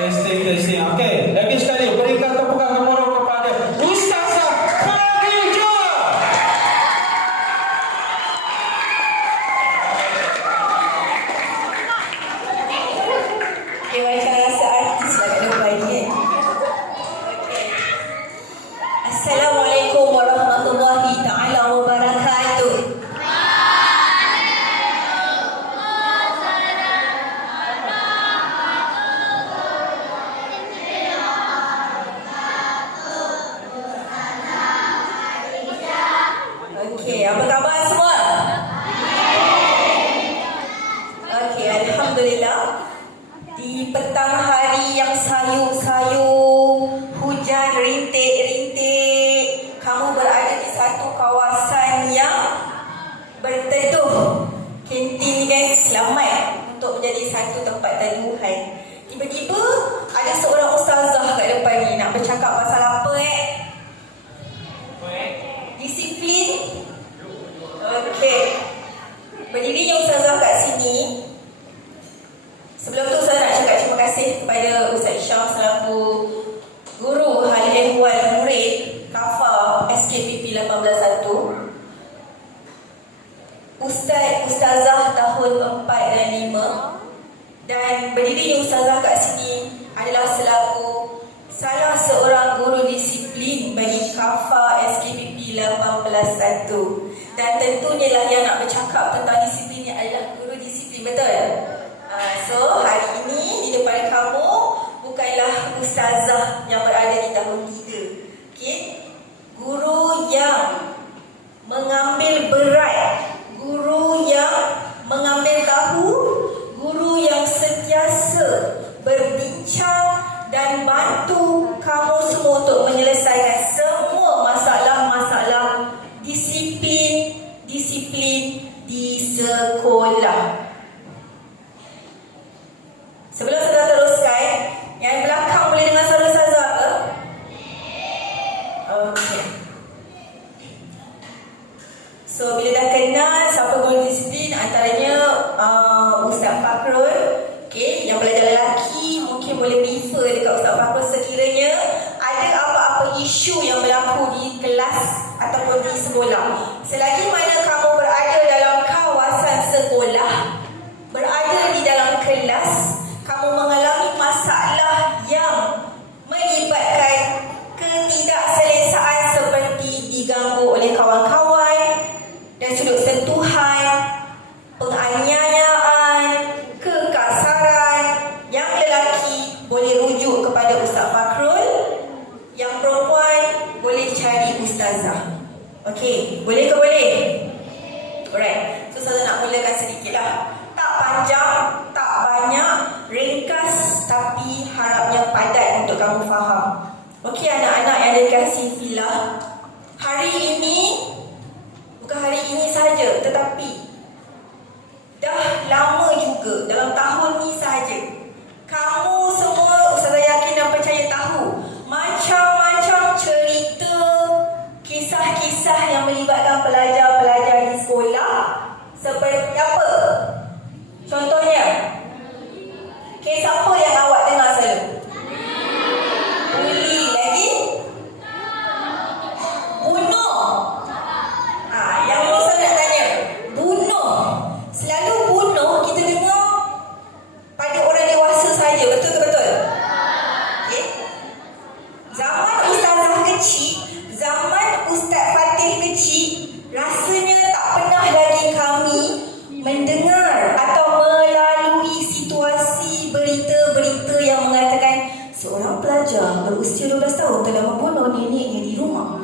Testing. Okey, lagi sekali berikan tepukan gemuruh kepada Ustazah Khadijah. Okay, macam rasa artis lah kat depan ni kan. Okay. Assalamualaikum warahmatullahi ta'ala wabarakatuh. Okay, apa khabar semua? Okay, Alhamdulillah. Di petang hari yang sayung-sayung, hujan rintik-rintik, kamu berada di satu kawasan yang berteduh. Kantin kan selamat untuk menjadi satu tempat teduhan. Tiba-tiba ada seorang ustazah kat depan ni nak bercakap pasal apa Disiplin. Okey. Berdirinya ustazah kat sini. Sebelum tu saya nak cakap terima kasih kepada Ustaz Syah selaku guru hal ehwal murid KAFA SKPP 181. Ustazah tahun 4 dan 5. Dan berdirinya ustazah kat sini adalah selaku salah seorang guru disiplin bagi KAFA SKPP 181. Dan tentunya lah yang nak bercakap tentang disiplin ni adalah guru disiplin, betul? So hari ini di depan kamu bukanlah ustazah yang berada di tahun 3. Okay? Guru yang mengambil berat, guru yang mengambil tahu, guru yang sentiasa berbincang dan bantu kamu semua untuk menyelesaikan semua masalah-masalah disiplin di sekolah. Sebelum saya teruskan, yang belakang boleh dengar suara ustazah ke? Okey. So bila dah kenal siapa guru disiplin, antaranya Ustaz Fakhrul. Okey, yang belajar lelaki mungkin boleh refer dekat Ustaz Fakhrul sekiranya ada apa-apa isu yang berlaku di kelas ataupun di sekolah. Selagi mana kamu berada dalam kawasan sekolah, berada di dalam kelas, kamu mengalami masalah yang melibatkan ketidakselesaan seperti diganggu oleh kawan-kawan dan sudut sentuhan, penganiayaan, kekasaran, yang lelaki boleh rujuk kepada Ustaz Fakhrul, yang perempuan boleh cari ustazah. Okey, boleh ke boleh? Alright, so saya nak mulakan sedikit lah. Tak panjang, tak banyak, ringkas tapi harapnya padat untuk kamu faham. Okey anak-anak yang dikasihi fillah, hari ini, bukan hari ini saja tetapi dah lama juga, dalam tahun ni saja, kamu semua ustazah yakin dan percaya tahu macam-macam cerita, kisah-kisah yang melibatkan pelajar-pelajar di sekolah. Seperti apa? Contohnya, kes apa yang awak dengar selalu? Buli. Lagi? Bunuh. Yang ini saya nak tanya. Bunuh. Selalu bunuh kita dengar pada orang dewasa saja. Betul ke betul? Okay. Zaman ustazah kecil, zaman Ustaz Fatih kecil, rasanya tak pernah lagi kami mendengar atau melalui situasi berita-berita yang mengatakan seorang pelajar berusia 12 tahun telah membunuh neneknya di rumah.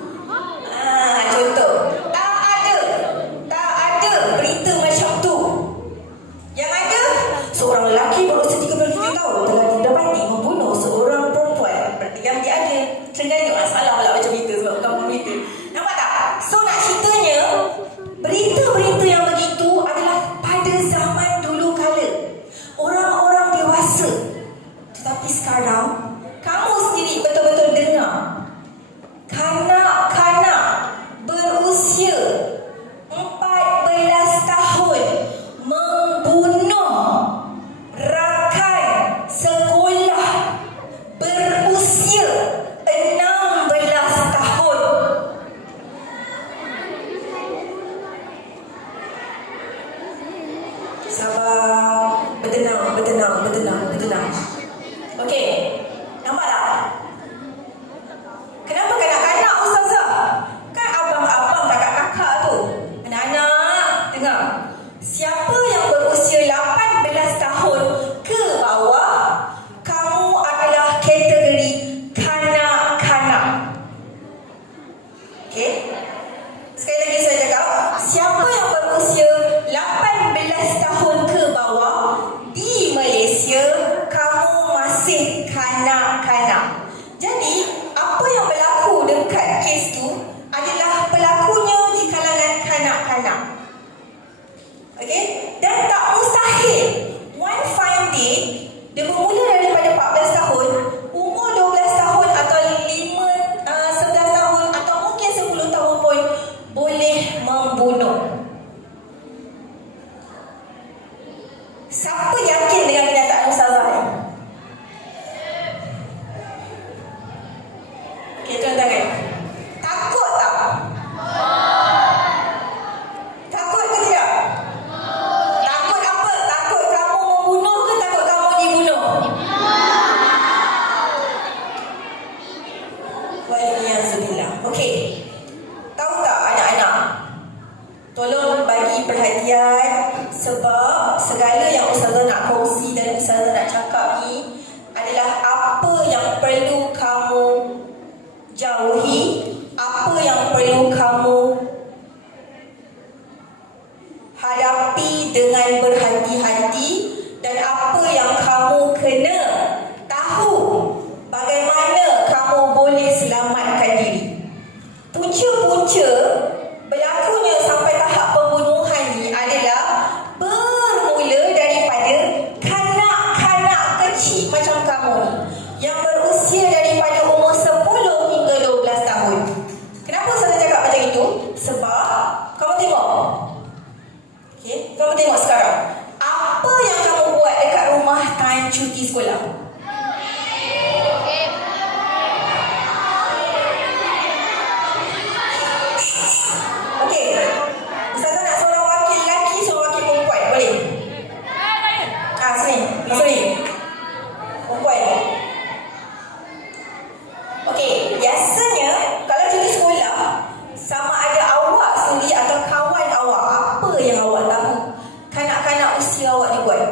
Contoh, tak ada berita macam tu. Yang ada, seorang lelaki berusia 37 tahun telah didapati membunuh seorang perempuan. Berarti yang dia ada Terengganu, salah pula macam itu sebab kamu ni Okey. Sekali lagi saya cakap, siapa yang berusia 18 tahun ke bawah di Malaysia, kamu masih kanak-kanak. Jadi, apa yang berlaku dekat kes tu adalah berlakunya di kalangan kanak-kanak. Okey? Dan tak mustahil one fine day dia bermula daripada 14 tahun, umur 12 tahun atau 11 tahun atau mungkin 10 tahun pun boleh membunuh. Siapa yakin dengan kenyataan ustazah ni? Okey, turun tangan. Takut tak? Takut ke tidak? Takut apa? Takut kamu membunuh ke takut kamu dibunuh? Waliyazubillah. Okey. Tahu tak anak-anak? Tolong bagi perhatian sebab segala yang ustazah nak kongsi dan ustazah nak cakap ni adalah apa yang perlu kamu jauhi, apa yang perlu kamu hadapi dengan berhati-hati dan apa yang kamu kena tahu bagaimana kamu boleh selamatkan diri. Punca-punca berlakunya sampai tahap pembunuhan ni adalah bermula daripada kanak-kanak kecil macam kamu ni yang berusia daripada umur 10 hingga 12 tahun. Kenapa saya cakap macam itu? Sebab kamu tengok. Okey, kamu tengok sekarang. Apa yang kamu buat dekat rumah time cuti sekolah? Okey. Ustazah nak seorang wakil lelaki, seorang wakil perempuan. Boleh? Sini. Sini. Perempuan. Okey, biasanya kalau cuti sekolah, sama ada awak sendiri atau kawan awak, apa yang awak tahu kanak-kanak usia awak ni buat?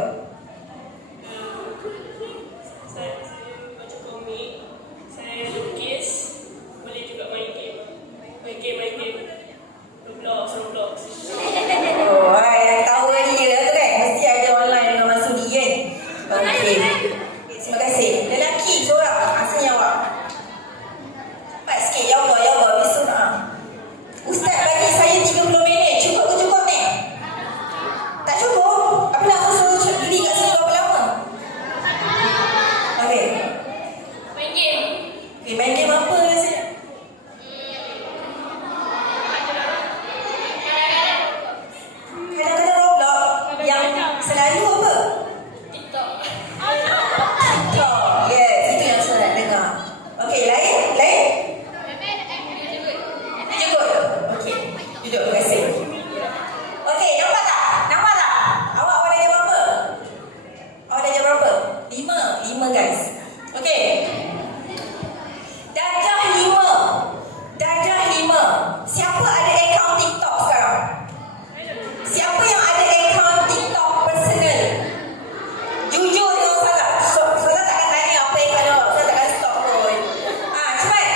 Saya baca komik, saya lukis, boleh juga main game. Main game. Roblox. Oh, yang ketawa dia tu kan, mesti ada online dengan Masudi kan? Okey. Terima kasih. Lelaki seorang, sini awak. Cepat sikit, ya Allah, bisul Ustaz bagi saya 30 minit, cukup ke cukup ni? Tak cukup? Apa nak suruh diri kat sini berapa lama? Okey. Main game. Okey, main game apa rasanya? Kadang-kadang Roblox yang selalu apa? TikTok. TikTok. Yes, itu yang saya nak dengar. Okey, lain? Jemput. Okey, duduk, terima kasih. Okey, nampak tak? Awak dah jam berapa? Awak dah jam berapa? 5 guys. Okey. Darjah 5. Siapa ada akaun TikTok sekarang? Siapa yang ada akaun TikTok personal? Jujur dengan Ustazah. Ustazah takkan tanya apa akaun awak. Ustazah takkan stop pun. Cepat.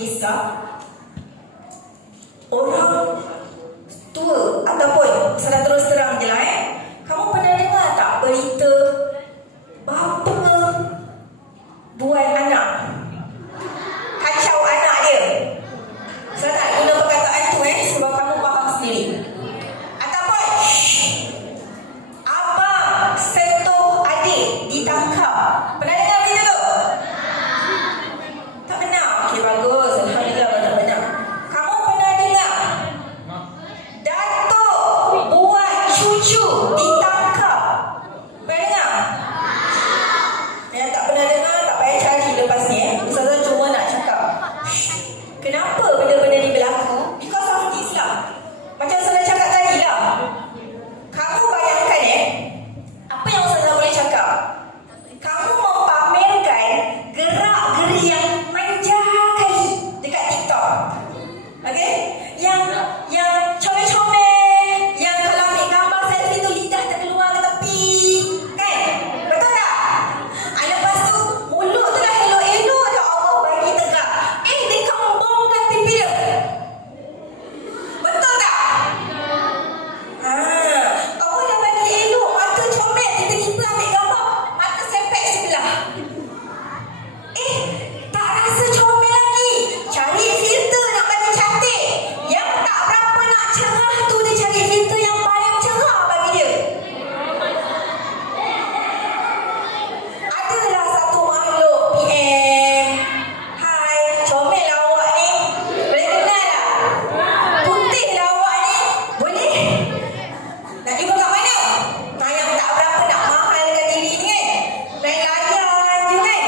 kisah orang tua ataupun secara terus terang je lah kamu pernah dengar tak berita bapa buat anak kacau anak dia? Saya tak guna perkataan tu sebab kamu faham sendiri. Ataupun abang sentuh adik ditangkap. Pernah dengar berita tu? Tak pernah? Okey, bagus. Alhamdulillah kalau tak pernah. Kamu pernah dengar datuk buat cucu ditangkap? Pernah dengar? Yang tak pernah dengar tak payah cari lepas ni Ustazah cuma nak cakap kenapa benda-benda ni berlaku? Because of this lah. Macam Ustazah cakap tadi lah. Kamu bayangkan apa yang Ustazah boleh cakap? Kamu memamerkan gerak-geri yang manja kali dekat TikTok. Okay? Yang comel-comel, yang kalau ambil gambar selfie tu lidah terkeluar ke tepi. Kan? Betul tak? Lepas tu mulut tu dah elok-elok dah Allah bagi tegak. Dia kembangkan pipi dia. Betul tak? Allah dah bagi elok, mata comel, tiba-tiba ambil gambar, mata sempek sebelah. Tak rasa comel lagi. Cari filter nak bagi cantik. Yang tak berapa nak cerah tu dia cari filter yang paling cerah bagi dia. Adalah satu makhluk PM. Hai, comel lah awak ni. Boleh kenal tak? Putih lah awak ni. Boleh? Nak jumpa kat mana? Yang tak berapa nak mahalkan diri ni kan? Main layan je kan?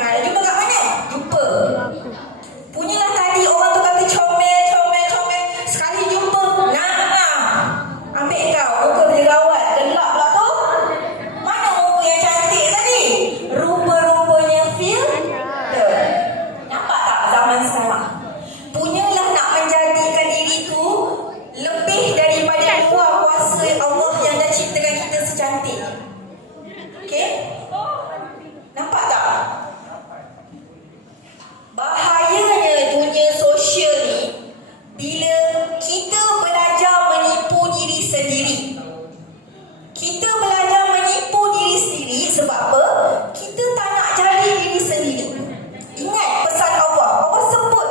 Nak jumpa kat mana? Jumpa. Punyalah tadi orang tu kata comel. Sekali jumpa, ambil kau. Muka boleh rawat. Gelap lah tu. Mana muka yang cantik tadi? Rupa-rupanya filter. Nampak tak zaman sekarang? Punyalah nak menjadikan diri tu lebih daripada luar kuasa Allah yang dah ciptakan kita secantik. Okay? Nampak tak? Bahayanya dunia sosial ni bila kita belajar menipu diri sendiri. Kita belajar menipu diri sendiri sebab apa? Kita tak nak jadi diri sendiri. Ingat pesan Allah. Allah sebut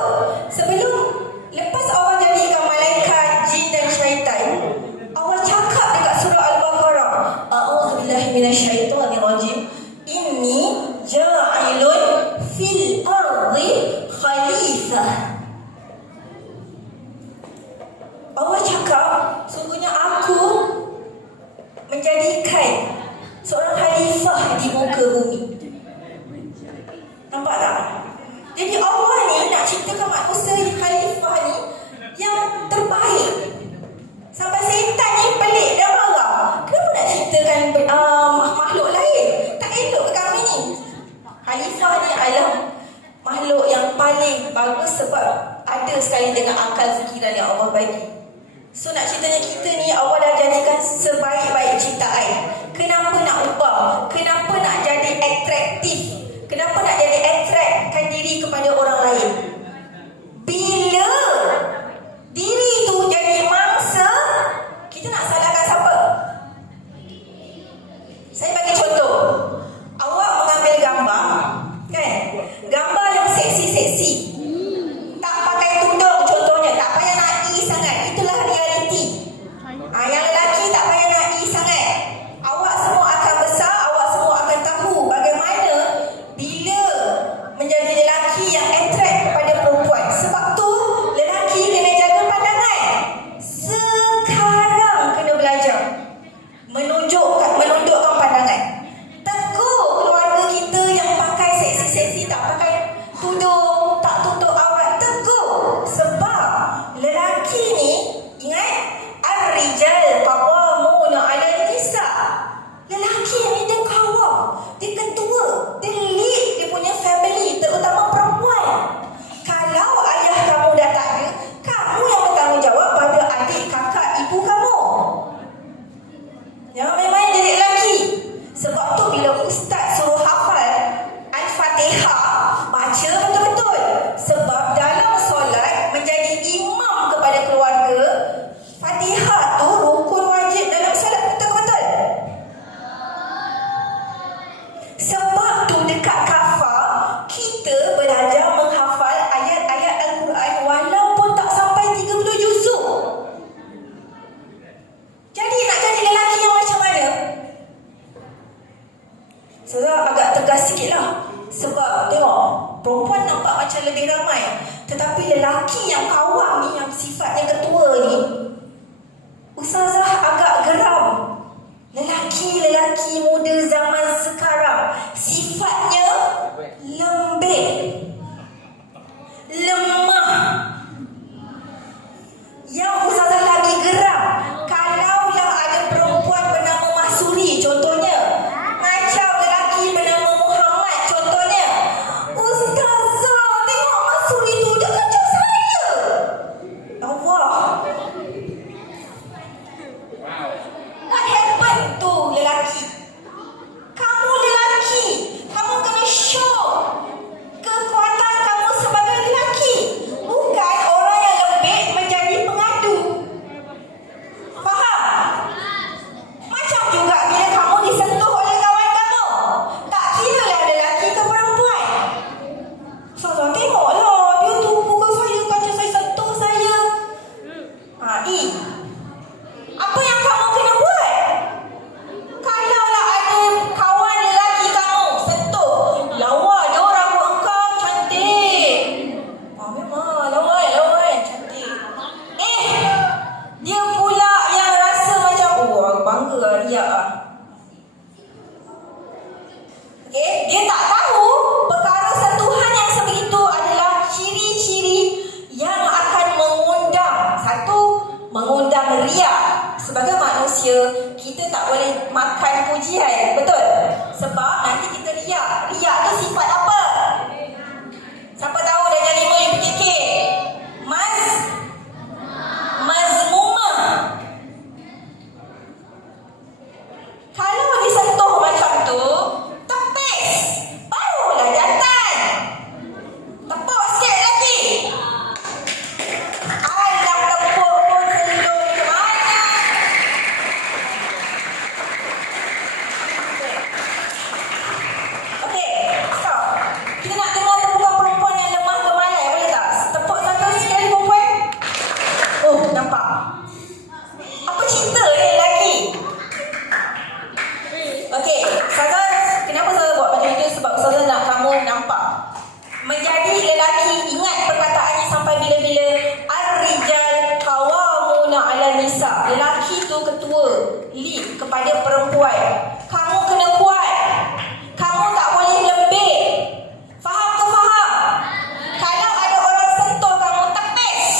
lepas Allah jadikan malaikat, jin dan syaitan, Allah cakap dekat surah Al-Baqarah, A'udzubillahi minasyaitonirrajim. Inni ja'ilun fil ardi khalifah. Allah cakap, sungguhnya aku menjadikan seorang khalifah di muka bumi. Nampak tak? Jadi Allah ni nak ciptakan manusia khalifah ni yang terbaik. Sampai setan ni pelik dan marah. Kenapa nak ciptakan makhluk lain? Tak elok ke kami ni? Khalifah ni adalah makhluk yang paling bagus sebab ada sekali dengan akal fikiran yang Allah bagi. So nak ceritanya kita ni Allah dah jadikan sebaik-baik ciptaan. Kenapa nak ubah? Kenapa nak jadi atraktif? Kenapa nak jadi attract diri kepada orang lain? Bila diri tu jadi mangsa, kita nak salahkan siapa? Saya bagi contoh. Awak mengambil gambar, kan? Gambar yang seksi-seksi. Tak pakai tudung contohnya, tak payah naik sangat. Itulah realiti. Yang lelaki tak payah naik sangat. Awak semua akan besar, awak semua akan tahu bagaimana bila menjadi lelaki yang attract kepada perempuan. Sebab tu lelaki kena jaga pandangan. Sekarang kena belajar menunjukkan pandangan. Tegur keluarga kita yang pakai seksi-seksi, tak pakai tudung, tak tutup aurat. Tegur. Sebab lelaki ni, ingat, ar-rijal qawwamuna 'ala nisa. Lelaki ni dia kawam, dia ketua, dia lead dia punya family, terutama perempuan. Kalau ayah kamu dah tak ada, kamu yang bertanggungjawab pada adik, kakak, ibu kamu. Jangan main-main jadi lelaki. Sebab tu bila ustaz suruh hafal Al-Fatihah, baca betul-betul. Sebab dalam Perempuan nampak macam lebih ramai, tetapi lelaki yang kawam ni, yang sifatnya ketua ni, Ustazah agak geram. Lelaki-lelaki muda zaman sekarang sifatnya lembek, lemah. Yang Ustazah lagi geram, kalaulah ada perempuan bernama Masuri contohnya, macam lelaki bernama Muhammad contohnya, Ustazah tengok Masuri tu, dia kacau saya. Allah, what happened tu lelaki? Kamu lelaki, kamu kena show kekuatan kamu sebagai lelaki, bukan orang yang lembek menjadi pengadu. Faham? Macam juga bila kamu disentuh oleh kawan kamu, tak kira lah lelaki ke perempuan. Ustazah tengoklah, dia tu pukul saya, kacau saya, sentuh saya. Apa yang kamu kena buat? Kalaulah ada kawan lelaki kamu sentuh, lawa je rambut engkau cantik. Memang lawa cantik. Dia pula yang rasa macam, bangga lah, riak lah. Dia tak tahu perkara sentuhan yang sebegitu adalah ciri-ciri yang akan mengundang. Satu, mengundang riak. Sebagai manusia, kita tak boleh makan pujian, betul? Sebab nanti kita riak. Riak tu sifat apa? Siapa tahu darjah 5 you PKK? Mazmumah. Kalau disentuh macam tu, tepis, barulah jantan. Tepuk sikit lagi. Alah, tepuk pun selum ke mana? Okey, stop. Kita nak dengar tepukan perempuan yang lemah gemalai, boleh tak? Tepuk satu sekali perempuan. Nampak? Apa cerita ni lelaki? Okey, Ustazah, kenapa saya buat macam itu? Sebab Ustazah nak kamu nampak. Menjadi lelaki, ingat perkataannya sampai bila-bila. Ar-rijal qawwamuna 'ala nisa. Lelaki tu ketua, lead kepada perempuan. Kamu kena kuat. Kamu tak boleh lembek. Faham ke faham? Kalau ada orang sentuh kamu, tepis.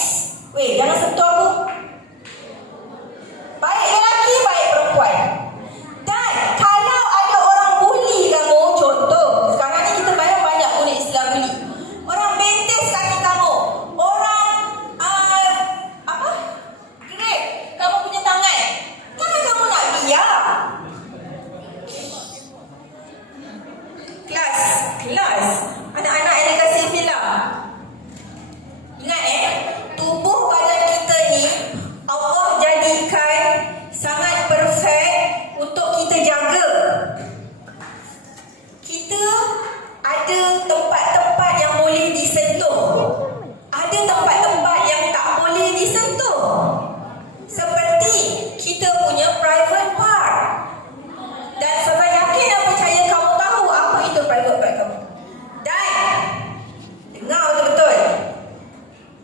Jangan sentuh aku. Baik lelaki, baik perempuan. Dan kalau ada orang bully kamu, contoh, sekarang ni kita banyak umat Islam bully. Orang bentis kaki kamu. Orang grab kamu punya tangan. Takkan kamu nak biar? Kelas. Anak-anak yang dikasih filem. Ingat tubuh badan kita ni Allah jadikan sangat perfect untuk kita jaga. Kita ada tempat-tempat yang boleh disentuh, ada tempat-tempat yang tak boleh disentuh. Seperti kita punya private part. Dan saya yakin dan percaya kamu tahu apa itu private part kamu. Dan dengar betul-betul,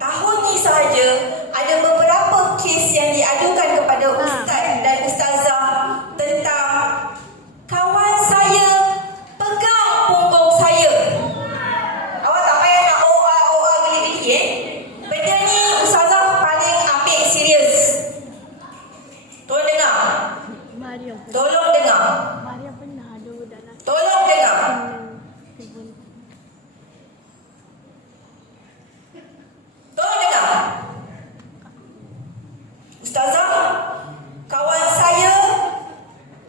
tahun ni sahaja ada beberapa kes yang diadukan kepada ustaz dan ustazah tentang kawan saya pegang punggung saya. Awak tak payah nak OA geli-geli Benda ni ustazah paling ambil serius. Tolong dengar. Tolong dengar. Tolong dengar. Tolong dengar. Ustazah, kawan saya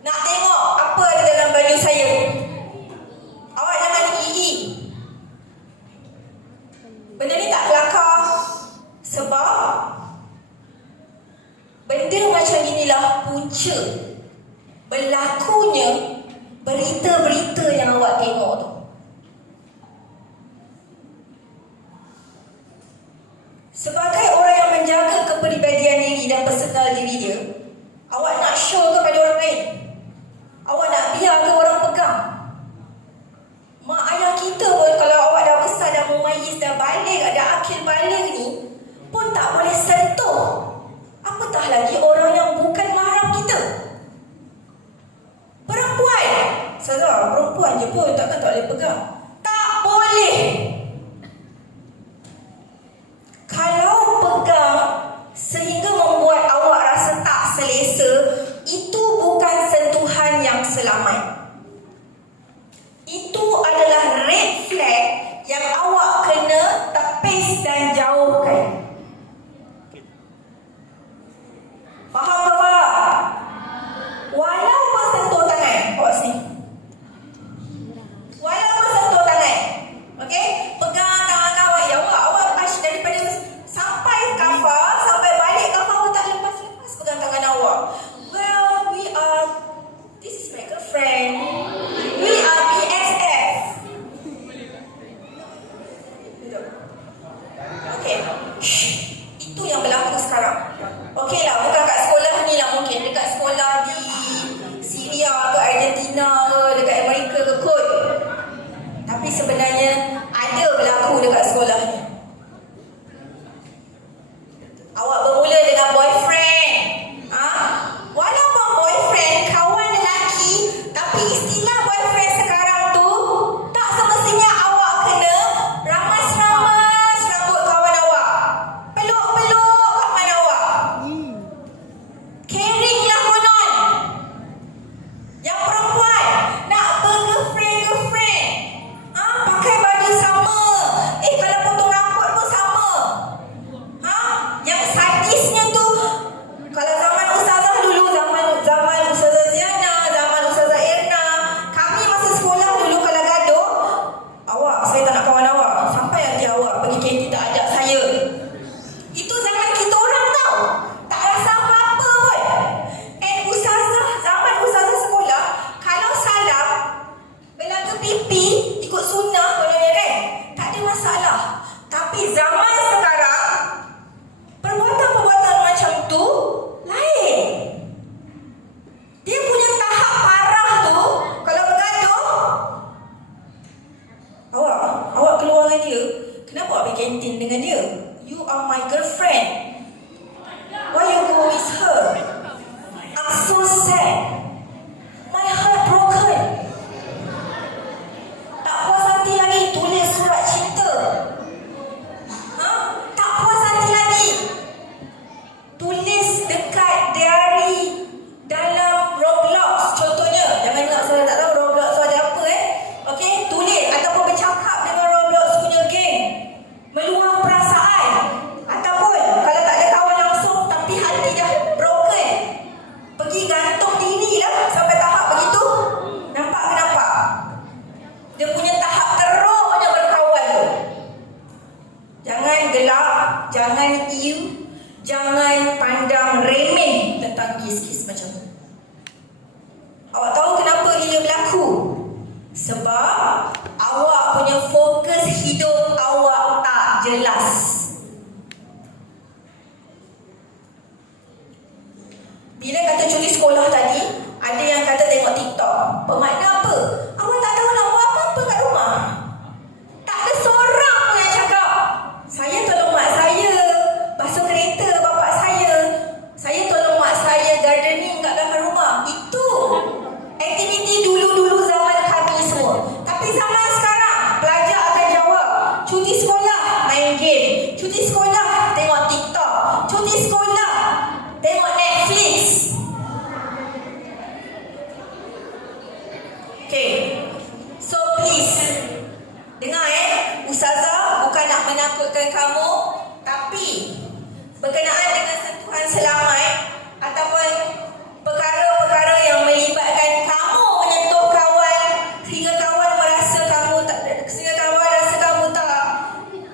nak tengok apa ada dalam baju saya. Awak jangan iri. Benda ni tak kelakar. Sebab benda macam inilah punca berlakunya berita-berita yang awak tengok tu. Sebagai orang yang menjaga kepribadian diri dan personal diri dia, awak nak show kepada orang lain? Awak nak biar ke orang pegang? Mak ayah kita pun kalau awak dah besar dia, kenapa awak pergi kantin dengan dia? You are my girlfriend. Why you go with her? I'm so sad. My heart broken. Tak puas hati lagi tulis surat cinta. Tak puas hati lagi tulis dekat diary dalam Roblox contohnya. Jangan ingat saya tak tahu Roblox tu ada apa okey, tulis ataupun bercakap dengan Roblox punya geng, meluah perasaan, ataupun kalau tak ada kawan langsung tapi hati dah broken, pergi gantung diri lah sampai tahap begitu. Nampak ke nampak? Dia punya tahap teruknya berkawan tu. Jangan gelap, jangan iu, jangan pandang remeh tentang kes-kes macam tu. Awak tahu kenapa ia berlaku? Sebab awak punya fokus hidup awak tak jelas. Bila kata cuti sekolah tadi, ada yang kata tengok TikTok. Bermakna apa? Awak tak tahu nak buat apa-apa kat rumah. Tak ada seorang pun yang cakap, saya tolong mak saya basuh kereta bapak saya tolong mak saya gardening kat belakang rumah. Itu aktiviti dulu-dulu zaman kami semua. Tapi zaman sekarang, pelajar akan jawab, cuti sekolah main game, cuti sekolah tengok TikTok, cuti sekolah tengok Netflix. Okay, so please dengar Ustazah bukan nak menakutkan kamu, tapi berkenaan dengan sentuhan selamat ataupun perkara-perkara yang melibatkan kamu menyentuh kawan sehingga kawan rasa kamu tak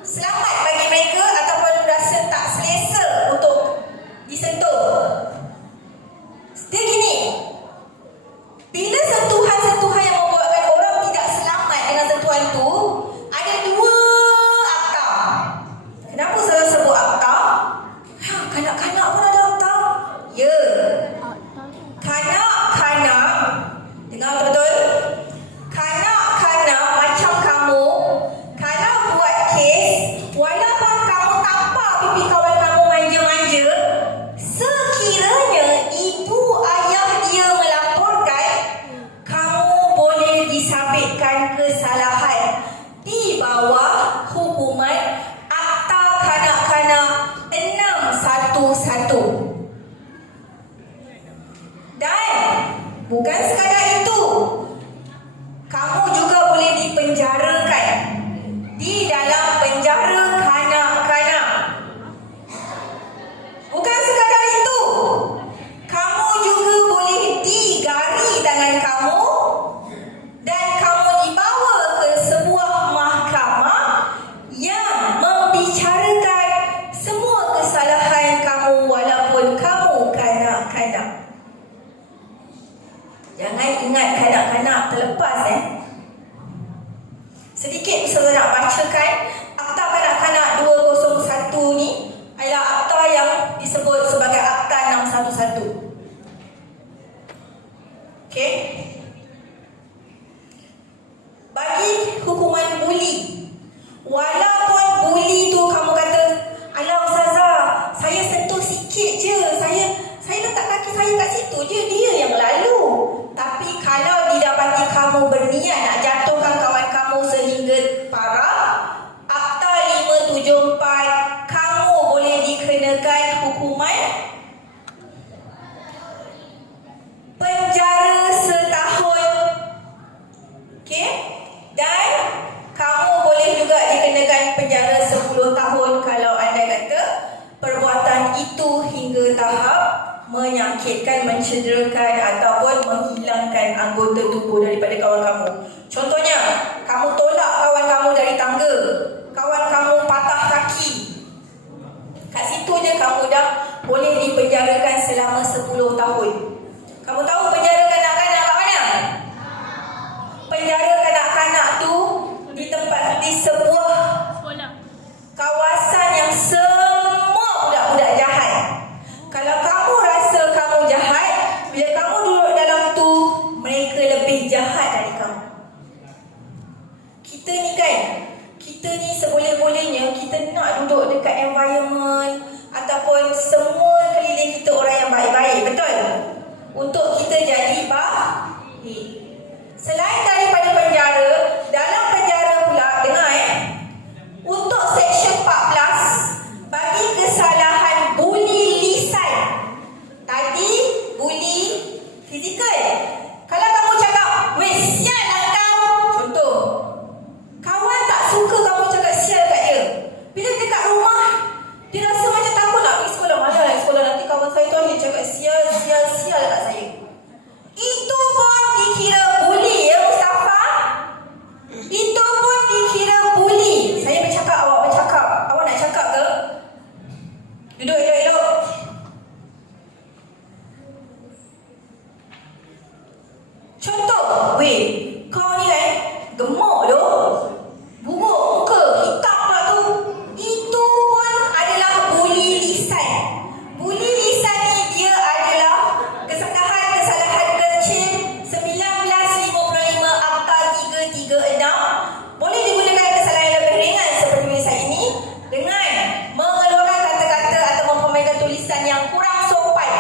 selamat bagi mereka ataupun rasa tak selesa untuk disentuh. Dia gini, bila sentuhan-sentuhan yang membuatkan orang tidak selamat dengan sentuhan tu, ada dua akta. Kenapa saya sebut akta? Kanak-kanak pun ada akta? Ya. Kanak-kanak, dengar betul? Kanak-kanak macam kamu, kalau buat kes, walaupun kamu tampar pipi kawan kamu manja-manja, sekiranya ibu ayah dia melaporkan, kamu boleh disabitkan kesalahan di bawah hukuman Akta Kanak-kanak 611. Dan bukan sekadar itu, kamu juga boleh dipenjarakan di dalam penjara kanak-kanak. Bukan sekadar itu, kamu juga boleh digari tangan kamu dan kamu dibawa ke sebuah mahkamah yang membicarakan semua kesalahan kamu walaupun kamu kanak-kanak. Jangan ingat kanak-kanak terlepas Sedikit saya nak bacakan Akta Kanak-kanak 201 ni adalah akta yang disebut sebagai Akta 611. Okey. Bagi hukuman buli, walaupun buli tu kamu kata, alah Ustazah, saya sentuh sikit je, saya letak kaki saya kat situ je, dia yang lalu. Tapi kalau didapati kamu berniat nak jatuhkan kawan kamu sehingga parah, Akta 574, kamu boleh dikenakan hukuman penjara setahun. Okey? Dan kamu boleh juga dikenakan penjara 10 tahun kalau anda kata perbuatan itu hingga tahap menyakitkan, mencederakan ataupun menghilangkan anggota tubuh daripada kawan kamu. Contohnya, kamu tolak kawan kamu dari tangga, kawan kamu patah kaki. Kat situ je kamu dah boleh dipenjarakan selama 10 tahun. Kamu tahu penjara kanak-kanak kat mana? Penjara kanak-kanak tu di sebuah Sekolah. kawasan yang semua budak-budak jahat. Kalau kamu rasa kamu jahat, bila kamu duduk dalam tu, mereka lebih jahat dari kamu. seboleh-bolehnya kita nak duduk dekat environment ataupun semua keliling kita orang yang baik-baik, betul? Untuk kita jadi baik. Selain daripada penjara, dalam penjara pula, dengar untuk Seksyen 14, bagi kesalahan buli lisan. Tadi buli fizikal. Kalau kamu cakap, "Weh, sial lah kau." Contoh. Kawan tak suka kamu cakap sial kat dia. Bila dekat rumah, dia rasa macam takut nak pergi sekolah. Malah nak sekolah, nanti kawan saya tu akan cakap sial kat saya. Itu pun dikira buli ya Mustafa. Itu pun dikira buli. Saya bercakap, awak bercakap. Awak nak cakap ke? Duduk elok-elok. Contoh, weh, kau ni gemuk tu, buruk muka, hitam pula tu. Itu pun adalah buli lisan. Buli lisan ni dia adalah kesalahan kecil 1955 Akta 336. Boleh digunakan kesalahan yang lebih ringan seperti tulisan ini dengan mengeluarkan kata-kata atau mempemainkan tulisan yang kurang sopan.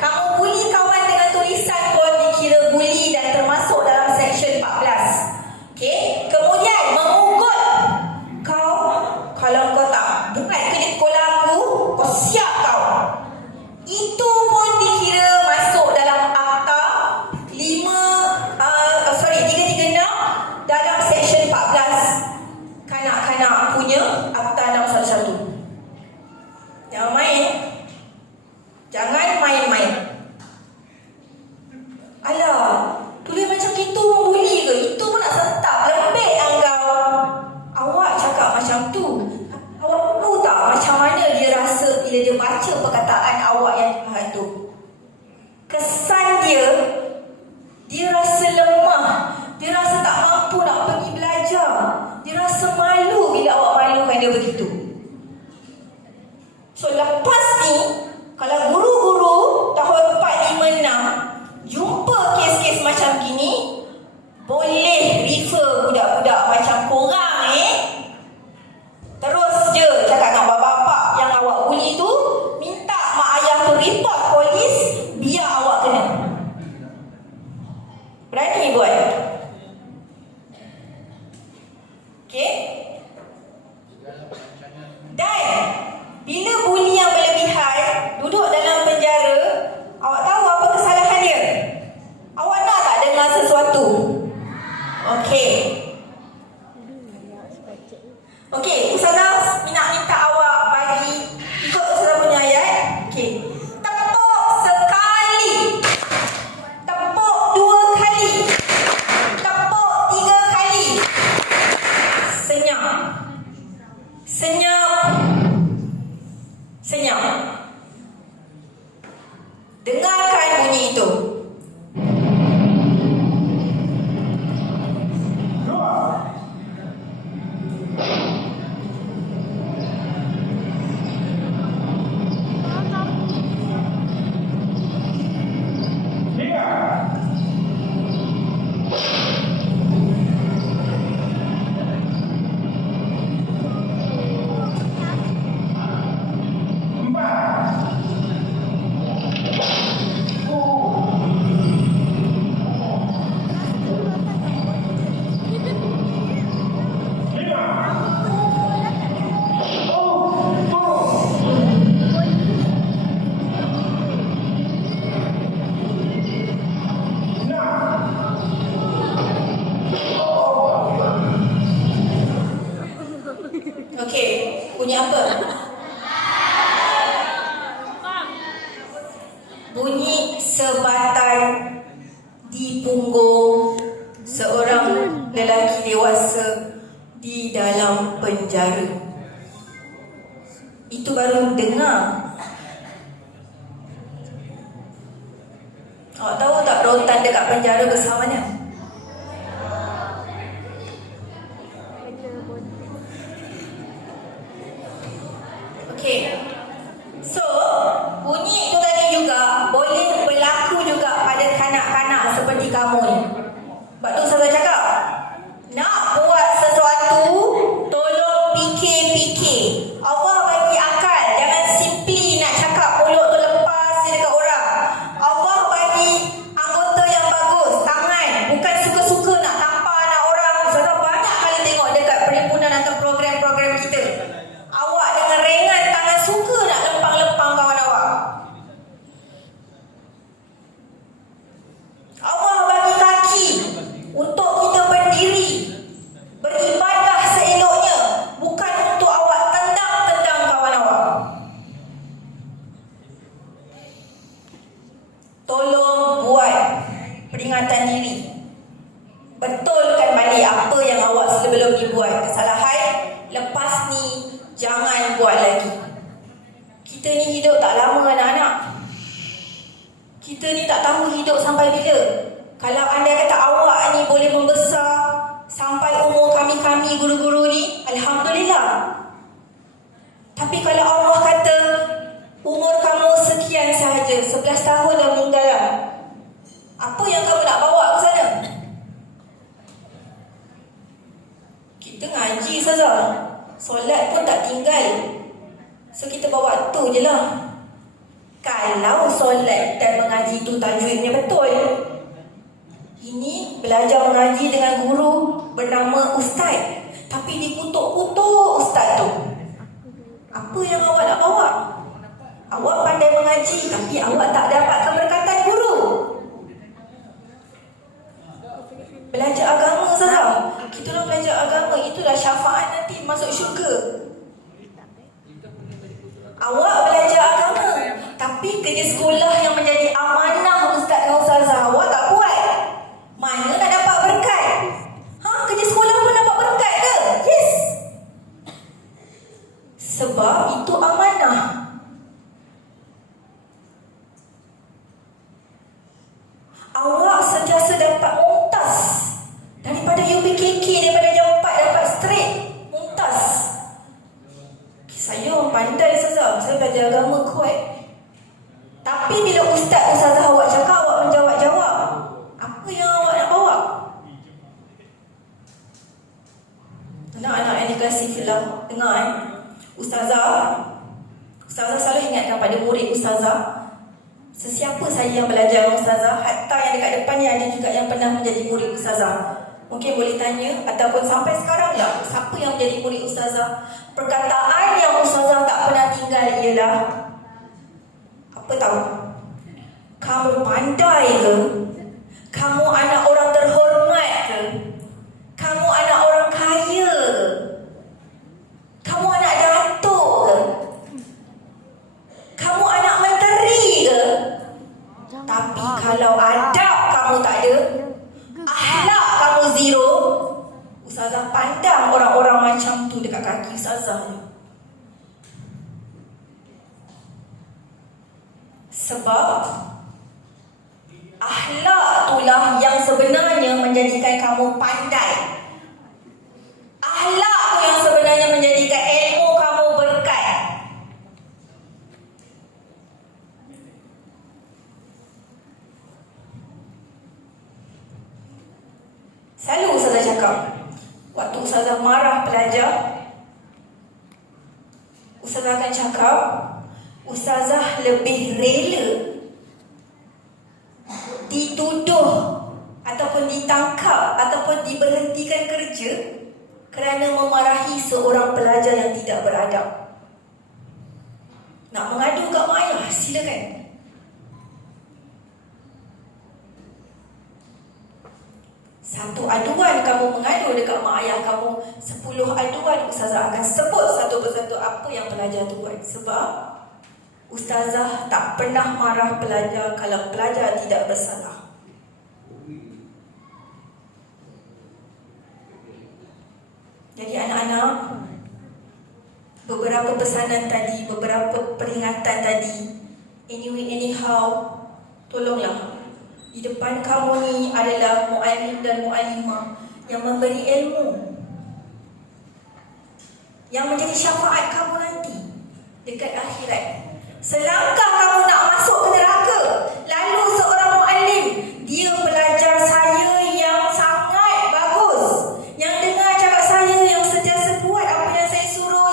Kamu buli kawan dengan tulisan pun dikira buli dan termasuk dalam Seksyen 14. Okey, kemudian mengugut. Kalau kau tak bukan kerja sekolah aku, kau siap kau. Itu pun dikira masuk dalam Akta 336 dalam Seksyen 14 kanak-kanak punya Akta 611. Jangan main-main. Alah, tulis macam gitu membuli ke? Itu pun nak sentak lembek engkau. Awak cakap macam tu. Awak tahu tak macam mana dia rasa bila dia baca perkataan awak yang jahat tu? Kesan dia rasa lemah. Dia rasa tak mampu nak pergi belajar. Dia rasa malu bila awak malukan dia begitu. So lepas ni, kalau guru-guru tahun 456 jumpa kes-kes macam gini, boleh refer budak-budak macam korang terus je cakap dengan bapak-bapak yang awak buli tu, minta mak ayah tu report polis, biar awak kena. Berani buat? Okey? Dan bila buli yang berlebihan duduk dalam penjara, awak tahu apa kesalahan dia? Awak nak tak dengar sesuatu? Okey. Okey, Ustazah minta awak bagi ikut Ustazah punya ayat. Okey. Tepuk sekali. Tepuk 2 kali. Tepuk 3 kali. Senyap. Senyap. Senyap. Dengarkan bunyi itu. Okey, bunyi apa? Bunyi sebatan di punggung seorang lelaki dewasa di dalam penjara. Itu baru dengar. Awak tahu tak rotan dekat penjara besar mana? Okey. So, bunyi itu tadi juga boleh berlaku juga pada kanak-kanak seperti kamu ni. Sebab tu saya cakap, nak buat sesuatu, tolong fikir fikir. Allah bagi akal. Jangan simply nak cakap mulut tu lepas je dekat orang. Allah bagi anggota yang bagus, tangan. Bukan suka-suka nak tampar anak orang. Ustazah banyak kali tengok dekat perhimpunan atau program-program kita. Awak dengan ringan tangan suka nak lempang-lempang kawan awak. Allah bagi kaki untuk kita berdiri, beribadah seeloknya, bukan untuk awak tendang-tendang kawan awak. Tolong buat peringatan diri. Betulkan balik apa yang awak sebelum ni buat kesalahan. Lepas ni jangan buat lagi. Kita ni hidup tak lama anak-anak. Kita ni tak tahu hidup sampai bila. Kalau anda kata awak ni boleh membesar sampai umur kami-kami guru-guru ni, Alhamdulillah. Tapi kalau Allah kata umur kamu sekian sahaja, 11 tahun dah meninggal lah, apa yang kamu nak bawa ke sana? Kita ngaji saja, solat pun tak tinggal. So kita bawa tu je lah. Kalau solat dan mengaji tu tajwidnya betul. Ini belajar mengaji dengan guru bernama Ustaz, tapi dikutuk-kutuk Ustaz tu. Apa yang awak nak bawa? Awak pandai mengaji, tapi awak tak dapat keberkatan guru. Belajar agama saja. Kita nak belajar agama, itulah syafaat nanti masuk syurga. Awak belajar agama, tapi kerja sekolah yang menjadi amanah ustaz dan ustazah awak tak buat. Mana nak dapat berkat? Kerja sekolah pun dapat berkat ke? Yes. Sebab itu amanah. Awak sentiasa dapat mumtaz daripada UPKK, daripada jam 4 dapat straight mumtaz. Saya orang pandai saja, saya belajar agama kuat. Tapi bila ustaz ustazah awak cakap, awak menjawab-jawab. Apa yang awak nak bawa? Anak-anak yang dikasihi fillah, dengar Ustazah selalu ingatkan pada murid ustazah, sesiapa saya yang belajar dengan ustazah, hatta yang dekat depan ni ada juga yang pernah menjadi murid ustazah. Mungkin boleh tanya, ataupun sampai sekarang lah, siapa yang menjadi murid ustazah? Perkataan yang ustazah tak pernah tinggal ialah, apa tahu? Kamu pandai ke? Kamu anak orang terhormat ke? Kamu anak orang kaya ke? Kamu anak datuk ke? Kamu anak menteri ke? Tapi kalau adab kamu tak ada, akhlak kamu zero, ustazah pandang orang-orang macam tu dekat kaki ustazah ni. Sebab akhlak itulah yang sebenarnya menjadikan kamu pandai. Akhlak tu yang sebenarnya menjadikan ilmu kamu berkat. Selalu ustazah cakap, waktu ustazah marah pelajar, ustazah akan cakap, ustazah lebih rela dituduh ataupun ditangkap ataupun diberhentikan kerja kerana memarahi seorang pelajar yang tidak beradab. Nak mengadu kat mak ayah, silakan. Satu aduan kamu mengadu dekat mak ayah kamu, 10 aduan ustazah akan sebut satu persatu apa yang pelajar tu buat. Sebab ustazah tak pernah marah pelajar kalau pelajar tidak bersalah. Jadi anak-anak, beberapa pesanan tadi, beberapa peringatan tadi, anyway anyhow, tolonglah. Di depan kamu ni adalah mu'allim dan mu'allimah yang memberi ilmu, yang menjadi syafaat kamu nanti dekat akhirat. Selangkah kamu nak masuk ke neraka, lalu seorang mu'allim, dia belajar saya yang sangat bagus, yang dengar cakap saya, yang sentiasa buat apa yang saya suruh,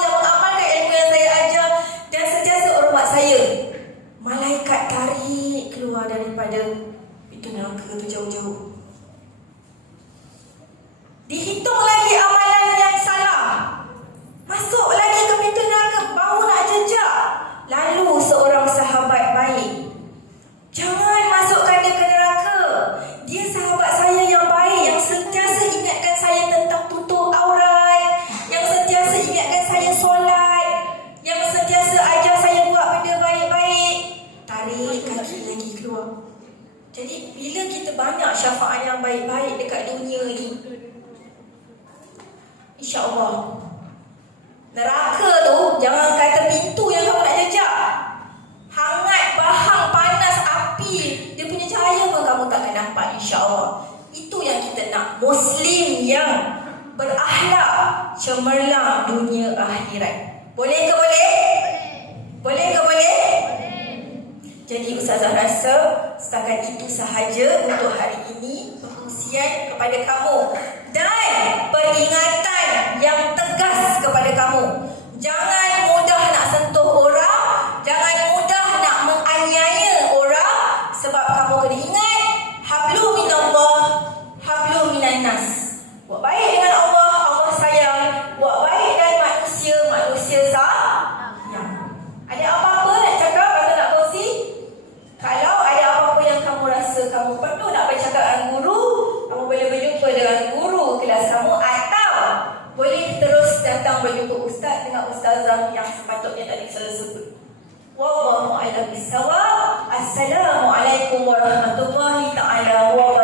Neraka tu jangan kata pintu yang kamu nak jejak. Hangat, bahang, panas, api, dia punya cahaya pun kamu takkan nampak, insya-Allah. Itu yang kita nak. Muslim yang berakhlak, cemerlang dunia akhirat. Boleh ke boleh? Boleh ke boleh? Jadi Ustazah rasa setakat itu sahaja untuk hari ini perkongsian kepada kamu dan peringatan yang tegas kepada kamu. Jangan mudah nak sentuh orang, jangan mudah nak menganiaya orang, sebab kamu kena ingat hablu minallah, hablu minan nas. Buat baik dengan Allah, Allah sayang. Buat baik dengan manusia, manusia sayang. Ada apa-apa nak cakap atau nak kongsi? Kalau ada apa-apa yang kamu rasa kamu perlu nak bercakap dengan guru, kamu boleh berjumpa dengan guru kelas kamu, atau boleh terus datang berjumpa ustaz dengan ustazah yang sepatutnya tadi saya sebut. Wallahu a'lam bissawab. Assalamualaikum warahmatullahi taala wabarakatuh.